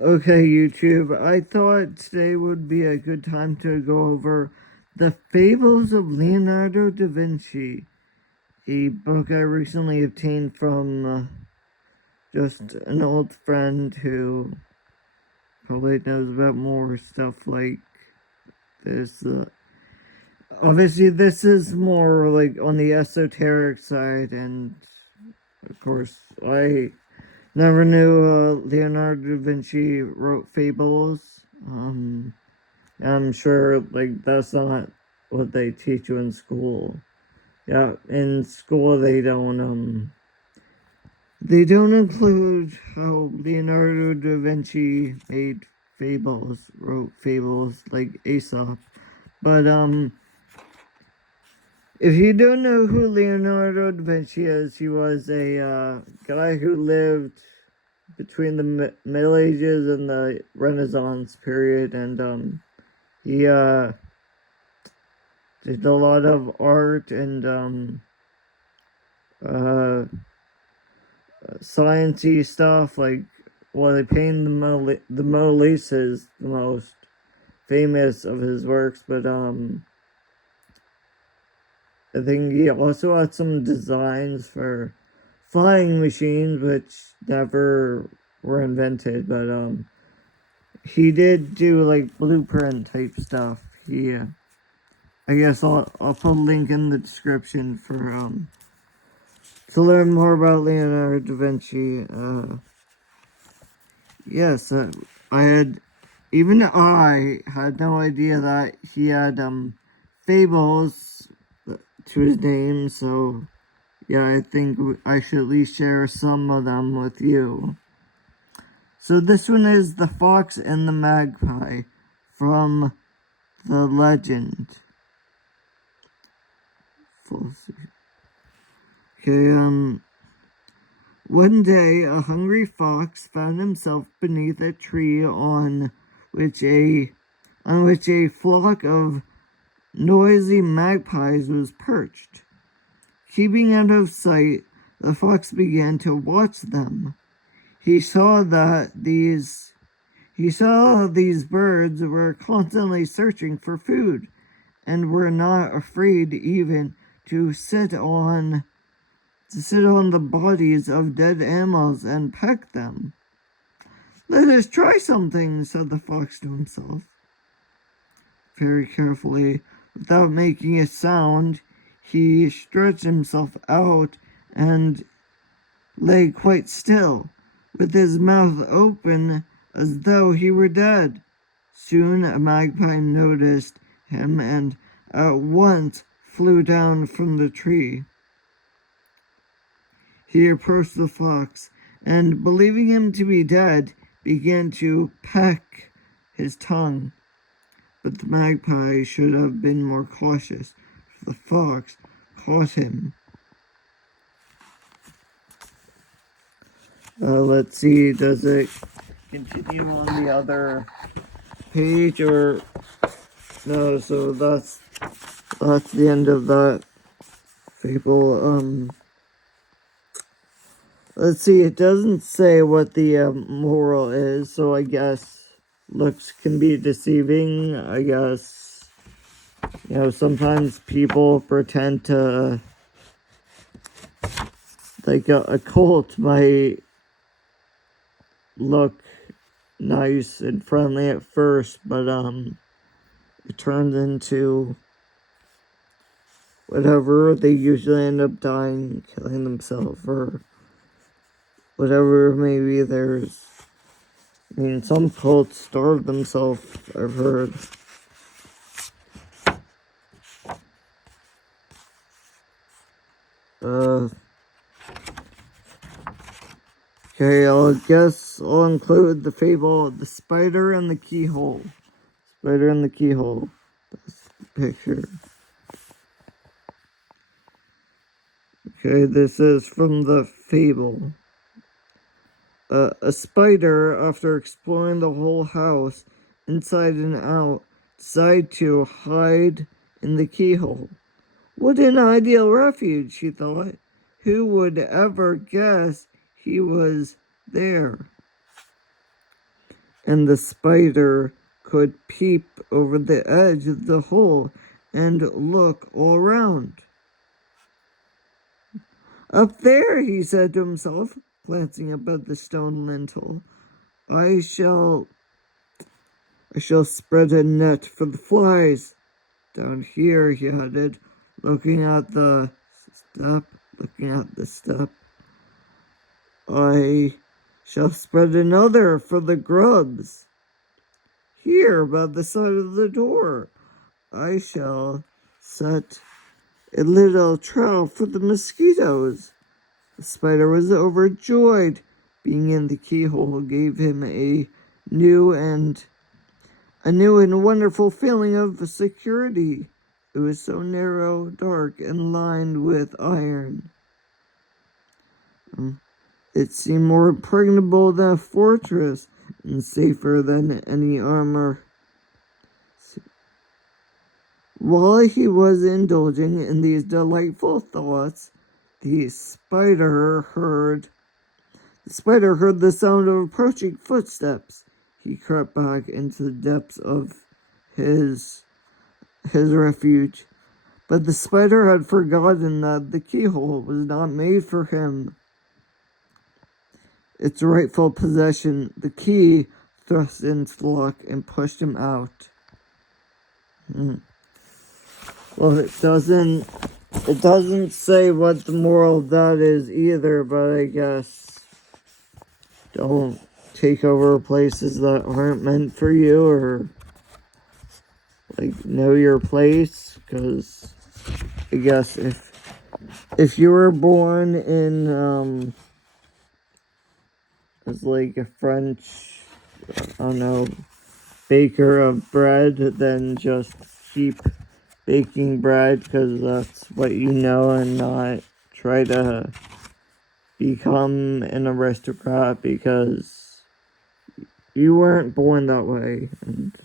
Okay, YouTube, I thought today would be a good time to go over the Fables of Leonardo da Vinci, a book I recently obtained from just an old friend who probably knows about more stuff like this. Obviously, this is more like on the esoteric side, and of course, I never knew Leonardo da Vinci wrote Fables. I'm sure like that's not what they teach you in school. Yeah, in school they don't include how Leonardo da Vinci made fables, wrote fables like Aesop. But if you don't know who Leonardo da Vinci is, he was a guy who lived between the Middle Ages and the Renaissance period, and he did a lot of art and uh sciencey stuff. Like, well, they painted the Mona Lisa is the most famous of his works, but I think he also had some designs for flying machines which never were invented, but he did do like blueprint type stuff. I guess I'll put a link in the description for to learn more about Leonardo da Vinci. Yes, I had even I had no idea that he had fables to his name. So yeah, I think I should at least share some of them with you. So this one is The Fox and the Magpie from the legend. Okay, one day a hungry fox found himself beneath a tree which a on which a flock of noisy magpies was perched. Keeping out of sight, the fox began to watch them. He saw these birds were constantly searching for food and were not afraid even to sit on the bodies of dead animals and peck them. Let us try something, said the fox to himself. Very carefully, without making a sound, he stretched himself out and lay quite still, with his mouth open as though he were dead. Soon a magpie noticed him and at once flew down from the tree. He approached the fox and, believing him to be dead, began to peck his tongue. But the magpie should have been more cautious, for the fox caught him. Let's see, does it continue on the other page or no? So that's the end of that fable. Let's see, it doesn't say what the moral is, so I guess looks can be deceiving. I guess, sometimes people pretend to, like a cult might look nice and friendly at first, but it turns into whatever. They usually end up dying, killing themselves, or whatever. Maybe some cults starve themselves, I've heard. Okay, I'll include the fable The Spider and the Keyhole. Spider and the Keyhole. That's the picture. Okay, this is from the fable. A spider, after exploring the whole house, inside and out, decided to hide in the keyhole. What an ideal refuge, she thought. Who would ever guess he was there? and the spider could peep over the edge of the hole and look all around. "Up there," he said to himself, glancing up at the stone lintel, I shall spread a net for the flies. Down here," he added, looking at the step, "I shall spread another for the grubs. Here, by the side of the door, I shall set a little trap for the mosquitoes." The spider was overjoyed. Being in the keyhole gave him a new and wonderful feeling of security. It was so narrow, dark, and lined with iron. It seemed more impregnable than a fortress and safer than any armor. While he was indulging in these delightful thoughts, the spider heard the sound of approaching footsteps. He crept back into the depths of his refuge. But the spider had forgotten that the keyhole was not made for him. Its rightful possession, the key, thrust into the lock and pushed him out. Well, it doesn't say what the moral of that is either, but I guess don't take over places that aren't meant for you, or know your place, because I guess if you were born in as a French, I don't know, baker of bread, then just keep baking bread because that's what you know, and not try to become an aristocrat because you weren't born that way. And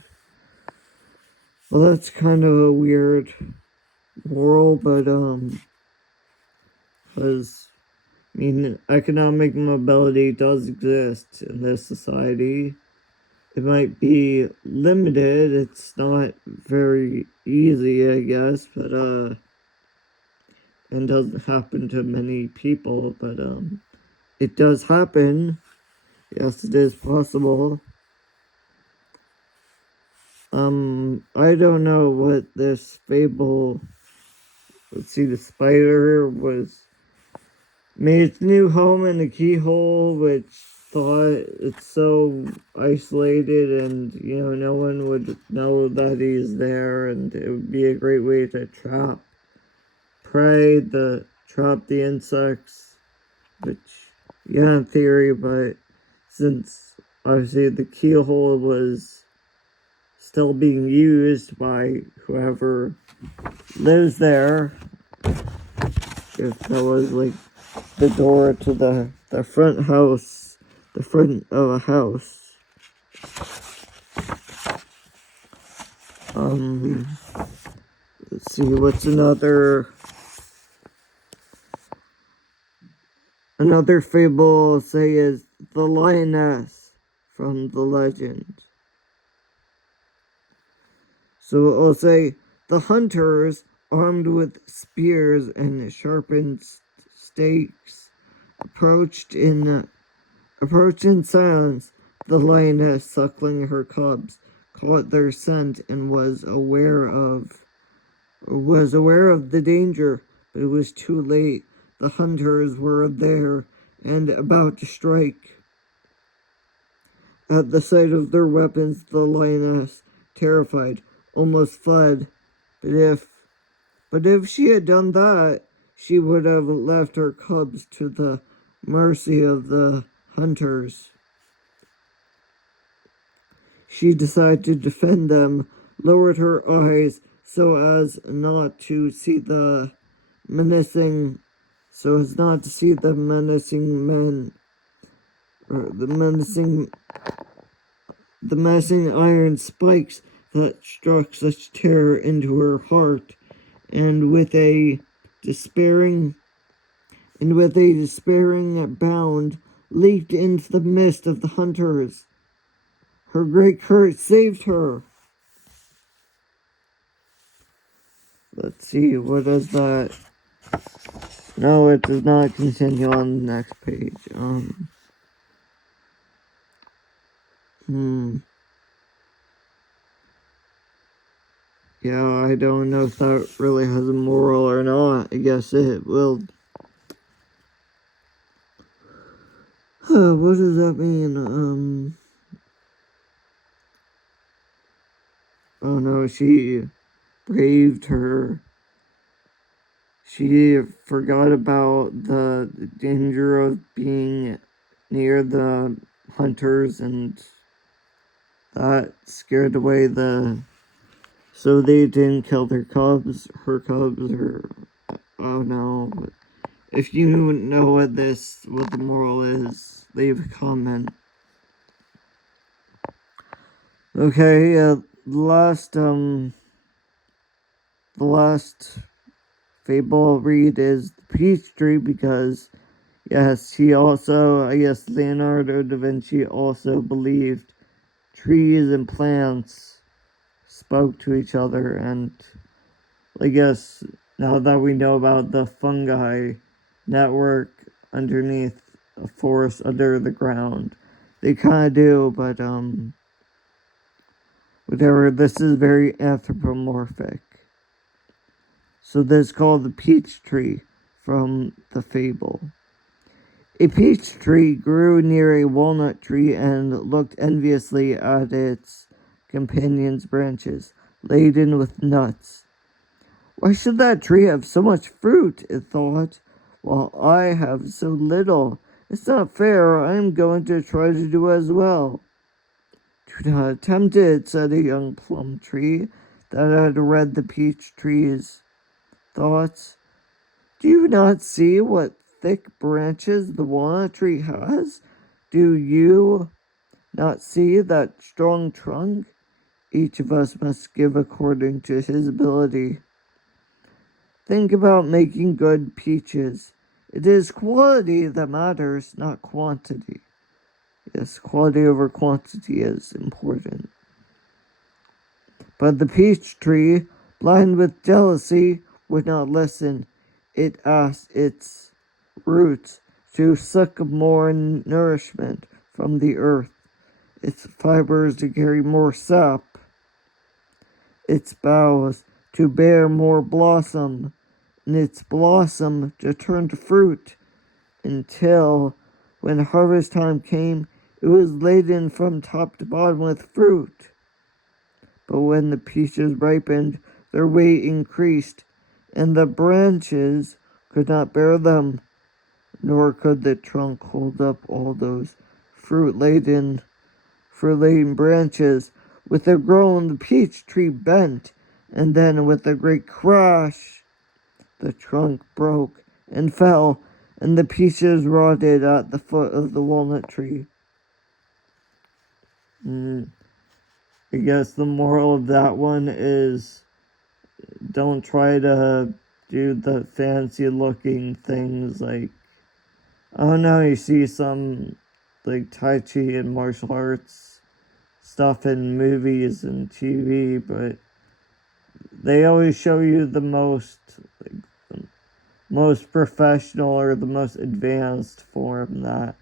well, that's kind of a weird moral, but because economic mobility does exist in this society. It might be limited. It's not very easy, I guess, but and doesn't happen to many people, but it does happen. Yes, it is possible. I don't know what this fable. Let's see, the spider made its new home in a keyhole, which thought it's so isolated and, no one would know that he's there, and it would be a great way to trap the insects, which, yeah, in theory, but since obviously the keyhole was still being used by whoever lives there, if that was the door to the front of a house. Let's see, what's another fable I'll say is the lioness from the legend. So I'll say, the hunters, armed with spears and sharpened stakes, approached in silence. The lioness, suckling her cubs, caught their scent and was aware of the danger, but it was too late. The hunters were there and about to strike. At the sight of their weapons, the lioness, terrified, almost fled. But if she had done that, she would have left her cubs to the mercy of the hunters. She decided to defend them, lowered her eyes so as not to see the menacing men, or the menacing iron spikes that struck such terror into her heart, and with a despairing bound, leaped into the midst of the hunters. her great courage saved her. Let's see, what does that? No, it does not continue on the next page. Yeah, I don't know if that really has a moral or not. I guess it will. What does that mean? Oh no, she braved her. She forgot about the danger of being near the hunters, and that scared away so they didn't kill her cubs, or oh no. If you know what the moral is, leave a comment. Okay, the last fable I'll read is the peach tree, because yes, I guess Leonardo da Vinci also believed trees and plants spoke to each other, and I guess now that we know about the fungi network underneath a forest under the ground, they kind of do, but whatever, this is very anthropomorphic. So this is called the peach tree from the fable. A peach tree grew near a walnut tree and looked enviously at its companion's branches, laden with nuts. Why should that tree have so much fruit, it thought, while I have so little? It's not fair. I am going to try to do as well. Do not attempt it, said a young plum tree that had read the peach tree's thoughts. Do you not see what thick branches the walnut tree has? Do you not see that strong trunk? Each of us must give according to his ability. Think about making good peaches. It is quality that matters, not quantity. Yes, quality over quantity is important. But the peach tree, blind with jealousy, would not listen. It asked its roots to suck more nourishment from the earth, its fibers to carry more sap, its boughs to bear more blossom, and its blossom to turn to fruit, until, when harvest time came, it was laden from top to bottom with fruit. But when the peaches ripened, their weight increased, and the branches could not bear them, nor could the trunk hold up all those fruit-laden branches. With a groan, the peach tree bent, and then with a great crash, the trunk broke and fell, and the peaches rotted at the foot of the walnut tree. I guess the moral of that one is, don't try to do the fancy looking things like, oh no, you see some like Tai Chi and martial arts stuff in movies and TV, but they always show you the most professional or the most advanced form that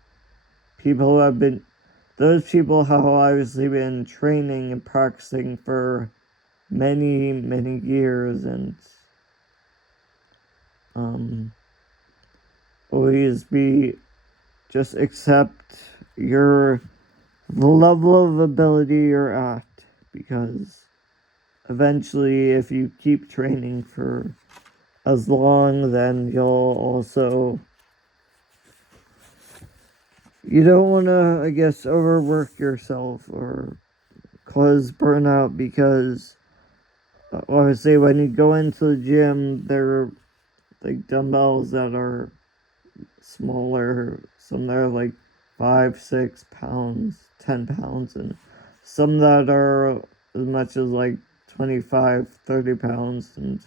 those people have obviously been training and practicing for many, many years, and always just accept the level of ability you're at, because eventually, if you keep training for as long, then you don't want to, I guess, overwork yourself or cause burnout, because obviously when you go into the gym, there are like dumbbells that are smaller, some that are like 5, 6 pounds, 10 pounds, and some that are as much as like 25, 30 pounds. And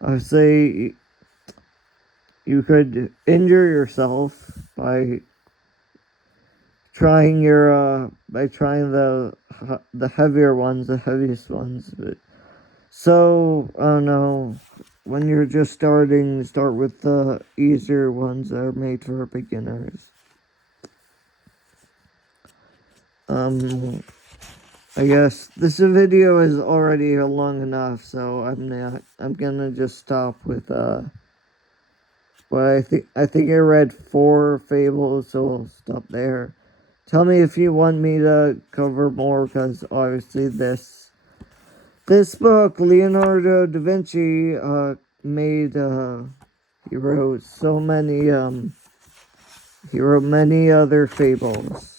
I would say you could injure yourself by trying your by trying the heavier ones, the heaviest ones. But so I don't know. When you're just starting, start with the easier ones that are made for beginners. I guess this video is already long enough, so I'm gonna just stop with but I think I read 4 fables, so I'll stop there. Tell me if you want me to cover more, because obviously this book, Leonardo da Vinci, made he wrote so many he wrote many other fables.